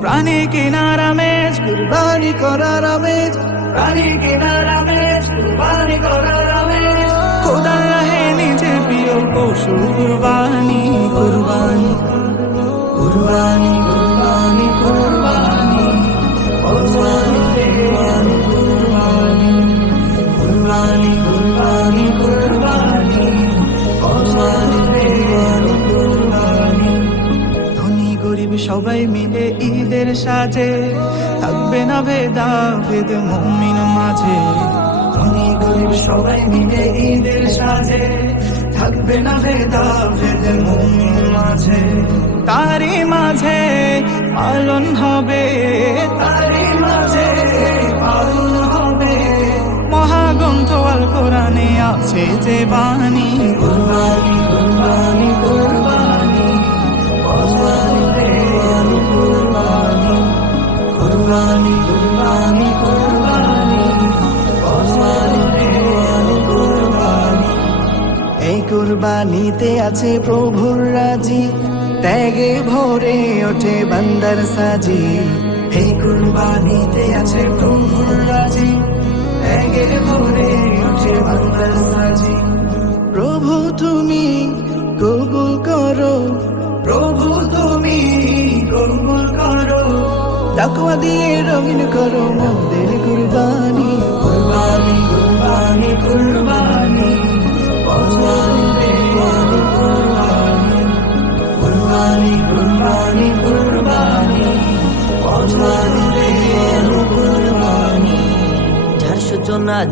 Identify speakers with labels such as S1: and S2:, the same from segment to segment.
S1: প্রাণী কেনার আমেজ কুরবানি করার আমেজ। প্রাণী কেনার আমেজ কুরবানি করার আমেজ। খোদা রাহে নিজে প্রিয় পশু কুরবানি কুরবানি কুরবানি। সবাই মিলে ঈদের সাজে। থাকবে না ভেদা ভেদ মুমিন মাঝে। সবাই মিলে ঈদের সাজে। থাকবে না ভেদা ভেদ মুমিন মাঝে। তারি মাঝে পালন হবে। তারি মাঝে পালন হবে। মহাগ্রন্থ আল কোরআনে আছে যে বাণী। কুরবানি এই কুরবানিতে আছে প্রভুর রাজি, ত্যাগে ভরে ওঠে বান্দার সাজি। এই কুরবানিতে আছে প্রভুর রাজি, ত্যাগে ভরে ওঠে বান্দার সাজি। তাকওয়া দিয়ে রঙিন করো মোদের কুরবানি। কুরবানি কুরবানি কুরবানি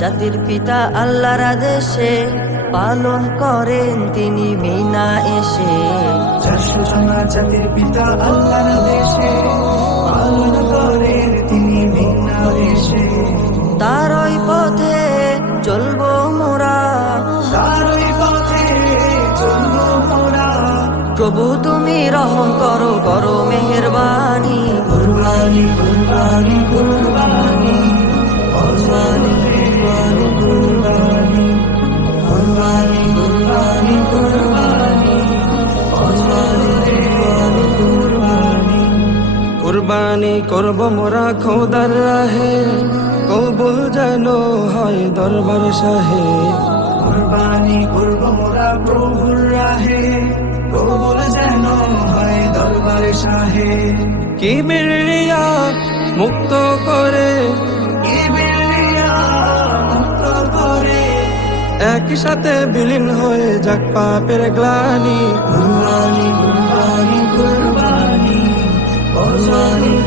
S2: জাতির পিতা আল্লাহর আদেশে পালন করেন তিনি বিনা এসে।
S1: জাতির পিতা আল্লাহর দেশে
S2: চলবো মোরা।
S1: তারই পথে চলবো মোরা।
S2: প্রভু, তুমি রহম করো করো মেহেরবানি।
S1: কুরবানি কুরবানি কুরবানি। কুরবানি। কুরবানি কুরবানি। কুরবানি কুরবানি। কুরবানি করব মোরা, খোদার রাহে। কবুল যেন হয় দরবার সাহে। কুরবানি করব মোরা প্রভুর রাহে। কবুল যেন হয় দরবার সাহে। কি মিলিয়া মুক্ত করে? কি বিড়িয়া মুক্ত করে? একসাথে বিলীন হয়ে যাক পাপের গ্লানি। কুরবানি কুরবানি কুরবানি কুরবানি।